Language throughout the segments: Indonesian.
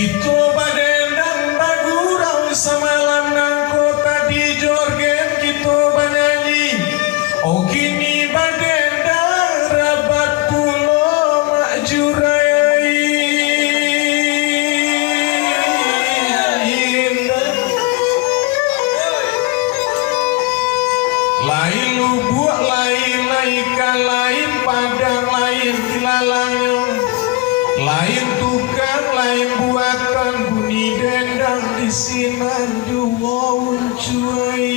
Gitu badendang bagurau samalam nang kota di jorgen gitu banyanyi. Oh kini badendang rabat pulo mak jurai. Lain lubuk lain laika lain padang lain tilalanyo. Lain tukang, lain buatan bunyi dendang di sinan dua uncuai.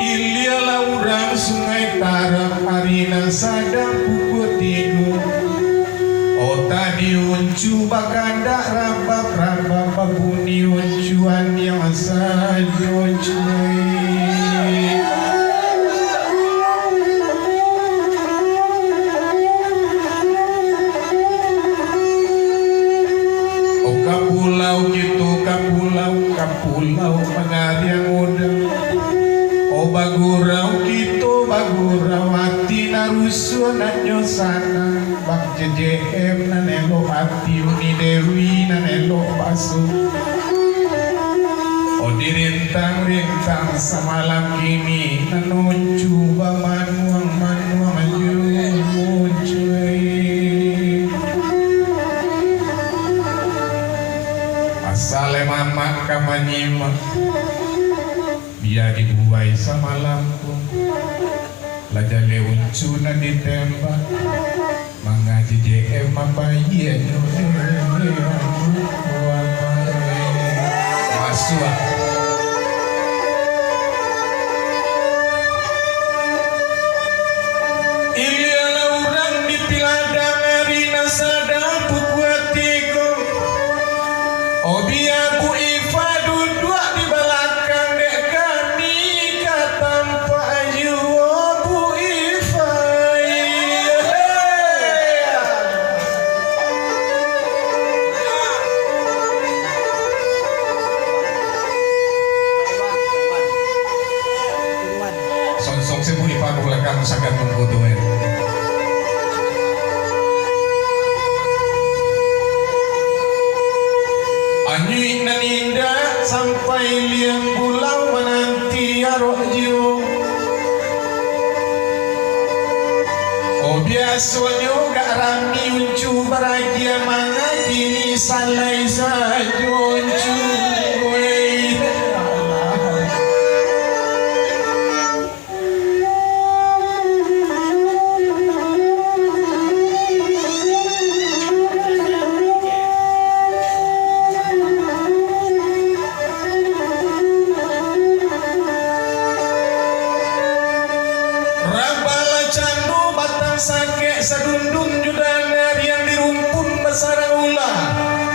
Ilialah urang sungai tarap harina sadang pukul tidur. Oh tadi uncu bakandak rabab bunyi uncuan yang saja uncuai. Kapulau penariang udang. Oh bagurau gitu bagurau hati narusu nanyo sana. Bak JJM nanelo hati uni dewi nanelo basu. Oh dirintang-rintang semalam kini nanuncu manuang Asale mama kamanyima biar dibuai sama lampu lajale uncuna ditembak mengaji JM apa iya masuk ilialah urang di pilada merina sadang pukuatiko. Oh biar Bu Iva duduk di belakang dek kami katampa ayu oh Bu Iva. Song-song si Bu Iva di belakang sangat membutuhkan. Anyuik naninda sampai liang pulau menanti arok jiwa. Oh biasanya gak rami uncu baragia mana kini salai saja uncu. Sakit sedundung judana yang dirumpun besar ulah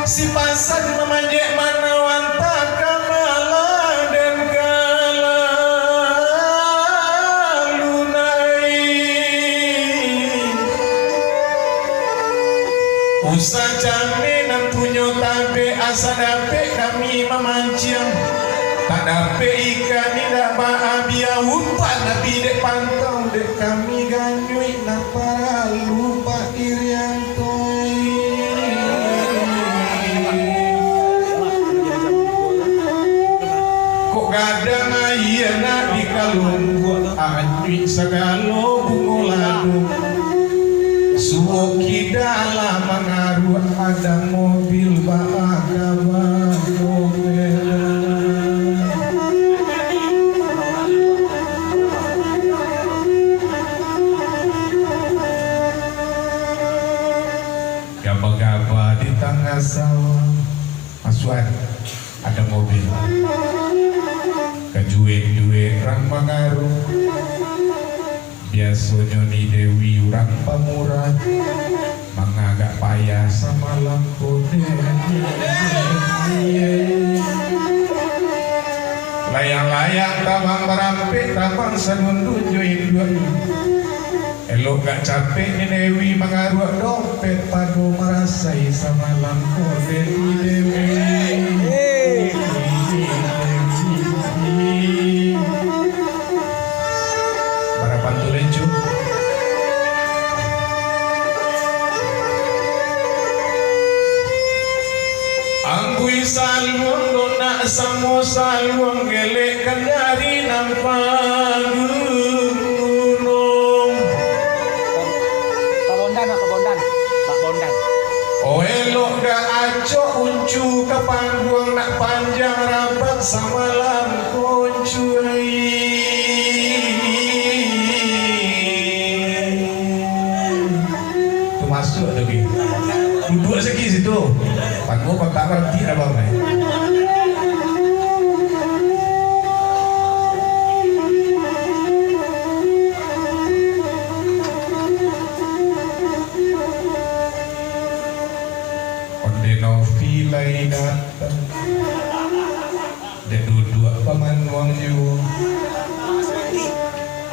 si pasan memanjek mana wanta kamala dan kala lunai usah jame dan punyo tabe asa dape kami memancing tak dape ikan tidak bahagia umpan tapi dek pantau dek kami ganyui para lupa iriantoi. Kok kadang ayana di kalung anyui segalo bungolado suoki dalam mengaruh ada mobil baagawa gaba-gaba di tengah sawah masuan ada mobil kejuek-juek orang mengaruh biasanya ni dewi orang pamurah mengagak payah sama lampu layang-layang tamang berampik tamang senundun join-join. Elok gak capek ni dewi mengaruh dompet padu merasai sama lampu dewi. Para pantulencu saluang dona samo saluang gelek kanyari nampang gunung. Pak Bondan. Oh elok dah acok uncu kapangguang nak panjang rabat samalam koncuai. Tu masuk lagi. Duduk lagi situ. Panggung kau tak berhenti dah bang. Novi lain datang dia duduk paman wang ju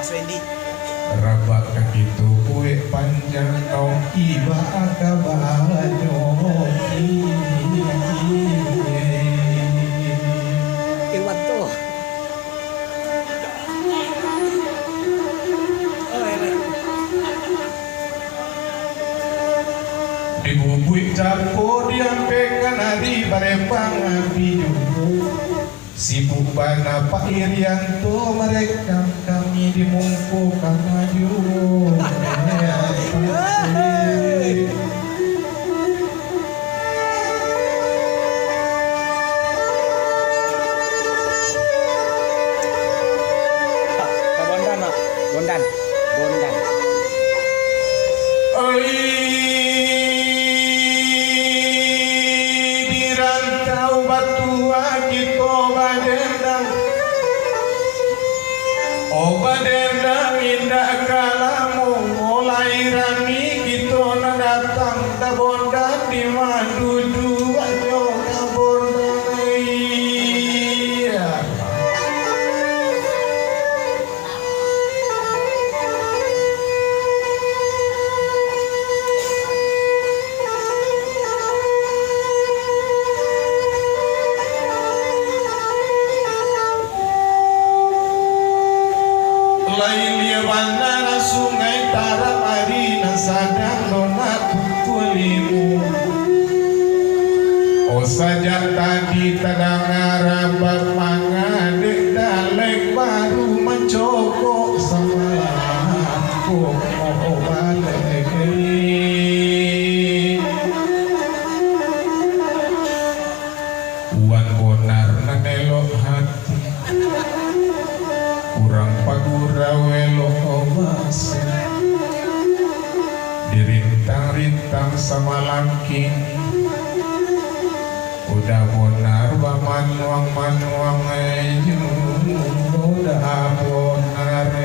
Aswendi. rabak kaki tu kue panjang kau iba akabanyo Iwan tuh. dibubui capo diampekan hari barepang abidu sibuk bana Pak Irianto mereka kami dimungku kamaju Bondan. Dirantau batua kita badendang badendang indah kalamu mulai rani kita nak datang da bondan di madu dua nyoka bondan lain dia bandara sungai Tara Marina sadang nona kulimu oh saja tadi tadang rabab mangadek dalek baru mencokok sama aku mau balik uan bonar nanelok hati kurang pagura welo omas dirintang-rintang sama langking udah bonar ba manuang ayu udah bonar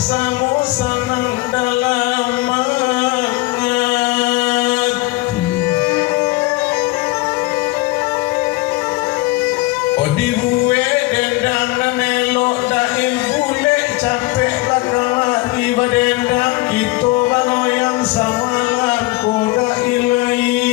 samo sanang dalam hati dibuwe dendang nanelok daim bule capek lakari badendang kita baloyang samalan koda ilai